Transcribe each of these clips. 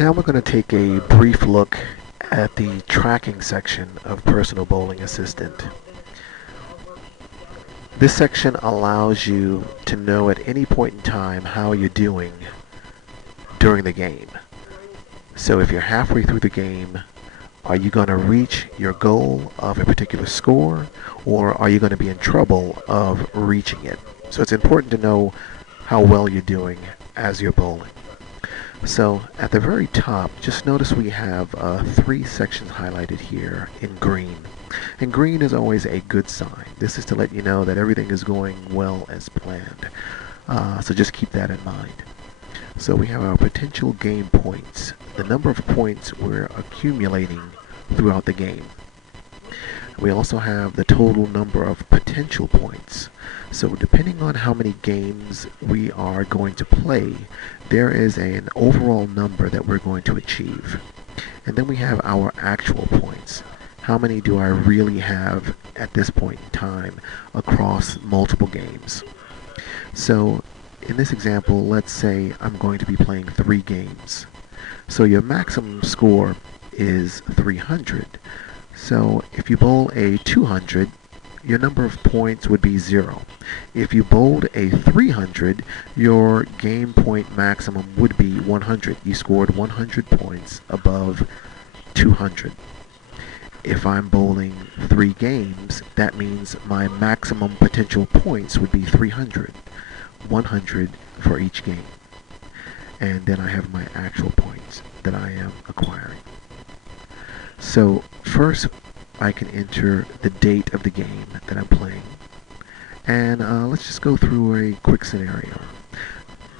Now we're going to take a brief look at the tracking section of Personal Bowling Assistant. This section allows you to know at any point in time how you're doing during the game. So if you're halfway through the game, are you going to reach your goal of a particular score, or are you going to be in trouble of reaching it? So it's important to know how well you're doing as you're bowling. So at the very top, just notice we have 3 sections highlighted here in green. And green is always a good sign. This is to let you know that everything is going well as planned. So just keep that in mind. So we have our potential game points, the number of points we're accumulating throughout the game. We also have the total number of potential points. So depending on how many games we are going to play, there is an overall number that we're going to achieve. And then we have our actual points. How many do I really have at this point in time across multiple games? So in this example, let's say I'm going to be playing 3 games. So your maximum score is 300. So if you bowl a 200, your number of points would be 0. If you bowled a 300, your game point maximum would be 100. You scored 100 points above 200. If I'm bowling 3 games, that means my maximum potential points would be 300. 100 for each game. And then I have my actual points that I am acquiring. So first I can enter the date of the game that I'm playing. And let's just go through a quick scenario.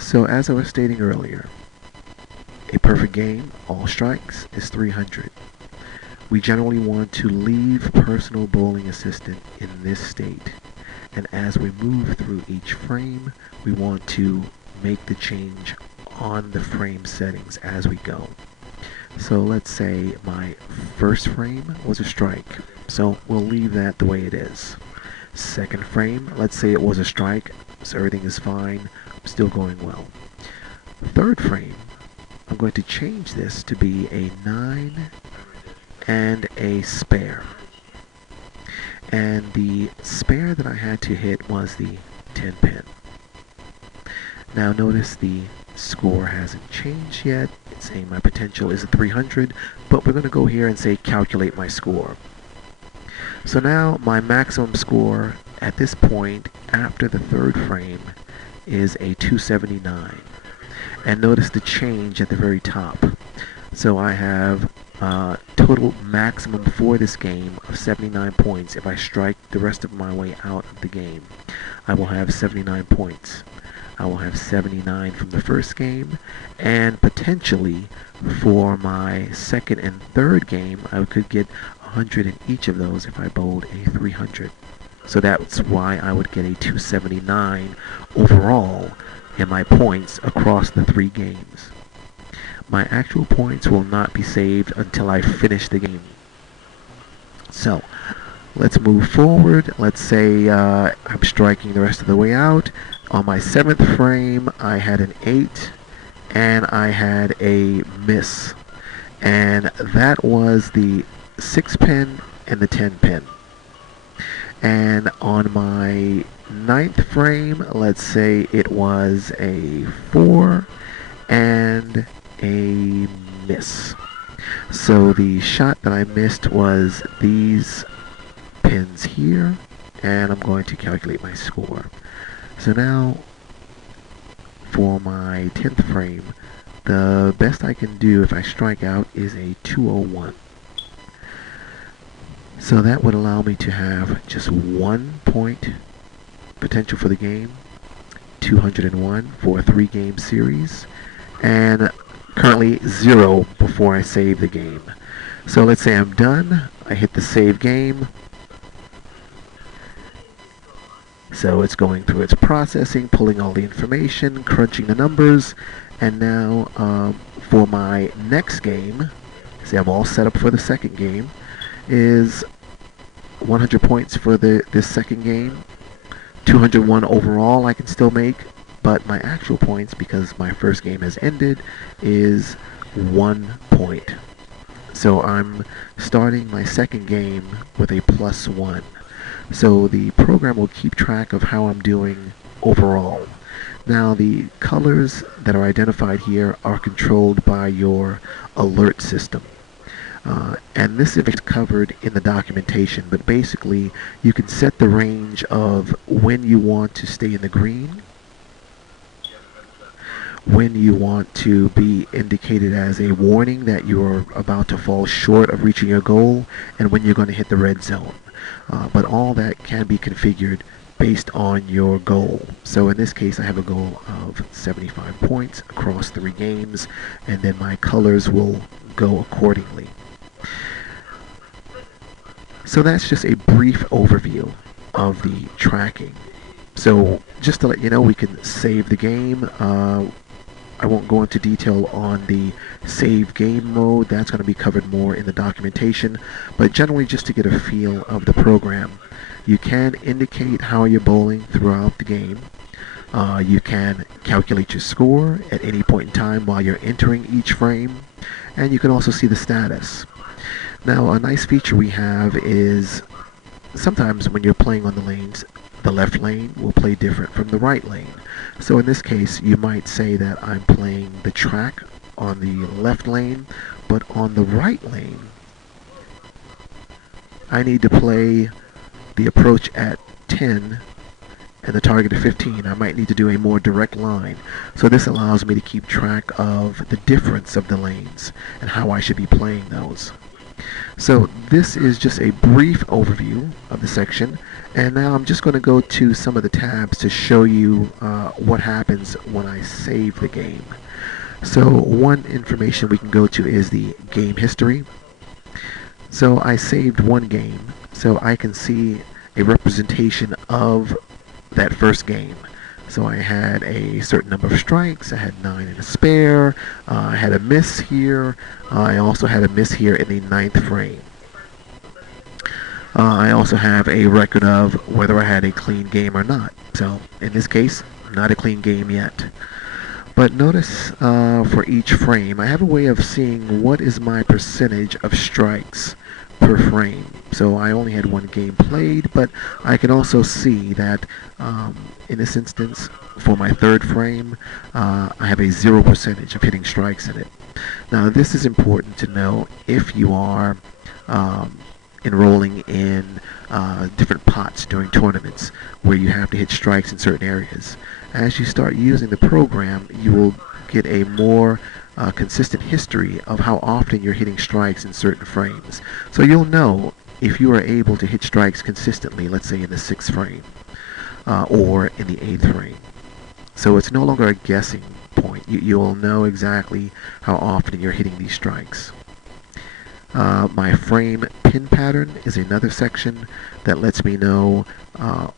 So as I was stating earlier, a perfect game, all strikes, is 300. We generally want to leave Personal Bowling Assistant in this state. And as we move through each frame, we want to make the change on the frame settings as we go. So let's say my first frame was a strike, so we'll leave that the way it is. Second frame, let's say it was a strike, so everything is fine, I'm still going well. Third frame, I'm going to change this to be a 9 and a spare. And the spare that I had to hit was the 10 pin. Now notice the score hasn't changed yet. It's saying my potential is 300, but we're going to go here and say calculate my score. So now my maximum score at this point after the third frame is a 279. And notice the change at the very top. So I have total maximum for this game of 79 points. If I strike the rest of my way out of the game, I will have 79 points. I will have 79 from the first game, and potentially for my second and third game, I could get 100 in each of those if I bowled a 300. So that's why I would get a 279 overall in my points across the 3 games. My actual points will not be saved until I finish the game. So let's move forward. Let's say I'm striking the rest of the way out. On my 7th frame, I had an 8 and I had a miss. And that was the 6 pin and the 10 pin. And on my 9th frame, let's say it was a 4 and a miss. So the shot that I missed was these pins here, and I'm going to calculate my score. So now for my 10th frame, the best I can do if I strike out is a 201. So that would allow me to have just 1 point potential for the game, 201 for a 3-game series, and currently 0 before I save the game. So let's say I'm done, I hit the save game. So it's going through its processing, pulling all the information, crunching the numbers, and now for my next game, see I'm all set up for the second game, is 100 points for this second game, 201 overall I can still make, but my actual points, because my first game has ended, is 1 point. So I'm starting my second game with a +1. So the program will keep track of how I'm doing overall. Now the colors that are identified here are controlled by your alert system. And this is covered in the documentation, but basically you can set the range of when you want to stay in the green, when you want to be indicated as a warning that you're about to fall short of reaching your goal, and when you're going to hit the red zone. But all that can be configured based on your goal. So in this case I have a goal of 75 points across 3 games, and then my colors will go accordingly. So that's just a brief overview of the tracking. So just to let you know, we can save the game. I won't go into detail on the save game mode. That's going to be covered more in the documentation. But generally, just to get a feel of the program, you can indicate how you're bowling throughout the game. You can calculate your score at any point in time while you're entering each frame. And you can also see the status. Now, a nice feature we have is sometimes when you're playing on the lanes, the left lane will play different from the right lane. So in this case, you might say that I'm playing the track on the left lane, but on the right lane, I need to play the approach at 10 and the target at 15. I might need to do a more direct line. So this allows me to keep track of the difference of the lanes and how I should be playing those. So this is just a brief overview of the section, and now I'm just going to go to some of the tabs to show you what happens when I save the game. So one information we can go to is the game history. So I saved one game, so I can see a representation of that first game. So I had a certain number of strikes, I had 9 in a spare, I had a miss here, I also had a miss here in the 9th frame. I also have a record of whether I had a clean game or not. So in this case, not a clean game yet. But notice for each frame, I have a way of seeing what is my percentage of strikes per frame. So I only had one game played, but I can also see that in this instance, for my 3rd frame, I have a 0% of hitting strikes in it. Now this is important to know if you are enrolling in different pots during tournaments where you have to hit strikes in certain areas. As you start using the program, you will get a more consistent history of how often you're hitting strikes in certain frames. So you'll know if you are able to hit strikes consistently, let's say in the 6th frame or in the 8th frame. So it's no longer a guessing point. You'll know exactly how often you're hitting these strikes. My frame pin pattern is another section that lets me know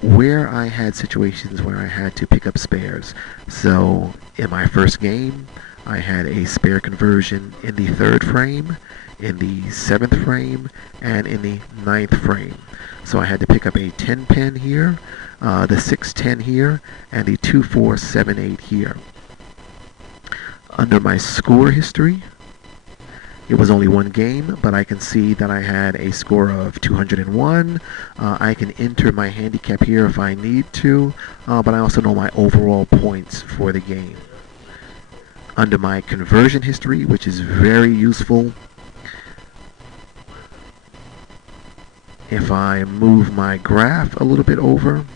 where I had situations where I had to pick up spares. So in my first game, I had a spare conversion in the 3rd frame, in the 7th frame, and in the 9th frame. So I had to pick up a 10 pin here, the 6-10 here, and the 2-4-7-8 here. Under my score history, it was only one game, but I can see that I had a score of 201. I can enter my handicap here if I need to, but I also know my overall points for the game. Under my conversion history, which is very useful, if I move my graph a little bit over,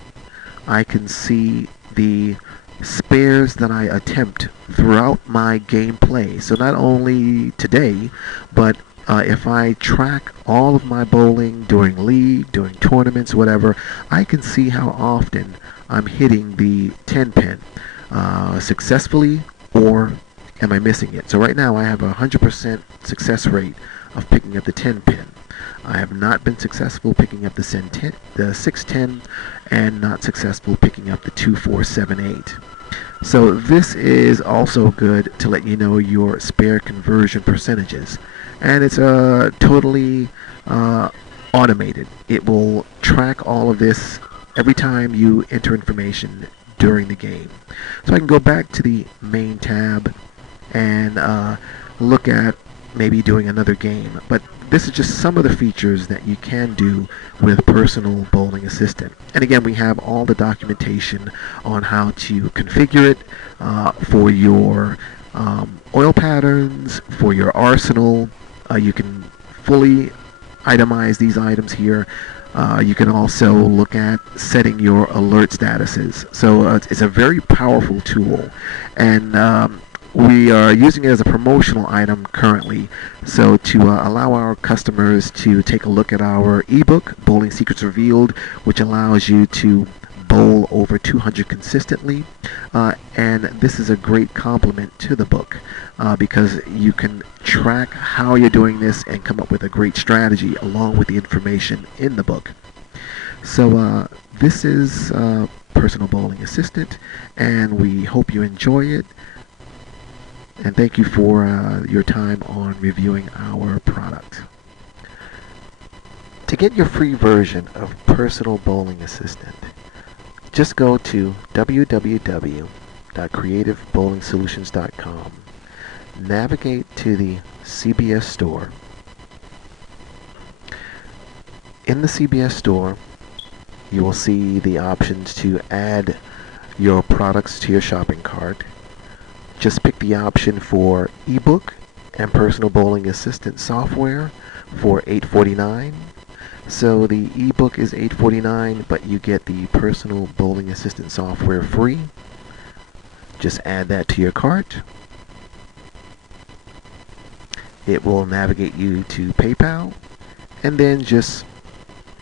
I can see the spares that I attempt throughout my gameplay. So not only today, but if I track all of my bowling during league, during tournaments, whatever, I can see how often I'm hitting the 10 pin successfully, or am I missing it? So right now I have a 100% success rate of picking up the 10 pin. I have not been successful picking up the 6-10, and not successful picking up the 2-4-7-8. So this is also good to let you know your spare conversion percentages. And it's totally automated. It will track all of this every time you enter information during the game. So I can go back to the main tab and look at maybe doing another game. But this is just some of the features that you can do with Personal Bowling Assistant. And again, we have all the documentation on how to configure it for your oil patterns, for your arsenal. You can fully itemize these items here. You can also look at setting your alert statuses. So it's a very powerful tool, and we are using it as a promotional item currently. So to allow our customers to take a look at our ebook, Bowling Secrets Revealed, which allows you to bowl over 200 consistently, and this is a great complement to the book because you can track how you're doing this and come up with a great strategy along with the information in the book. So this is Personal Bowling Assistant, and we hope you enjoy it, and thank you for your time on reviewing our product. To get your free version of Personal Bowling Assistant, just go to www.creativebowlingsolutions.com, navigate to the CBS store. In the CBS store, you will see the options to add your products to your shopping cart. Just pick the option for ebook and Personal Bowling Assistant software for $8.49. So the ebook is $8.49, but you get the Personal Bowling Assistant software free. Just add that to your cart. It will navigate you to PayPal, and then just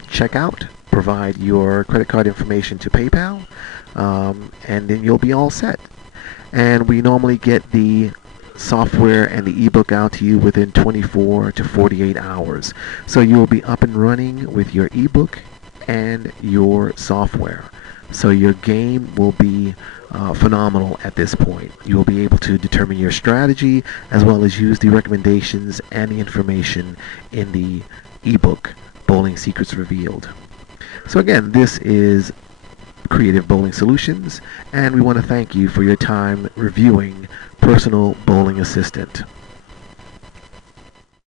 check out. Provide your credit card information to PayPal, and then you'll be all set. And we normally get the software and the ebook out to you within 24 to 48 hours. So you'll be up and running with your ebook and your software. So your game will be phenomenal at this point. You'll be able to determine your strategy as well as use the recommendations and the information in the ebook, Bowling Secrets Revealed. So again, this is Creative Bowling Solutions, and we want to thank you for your time reviewing Personal Bowling Assistant.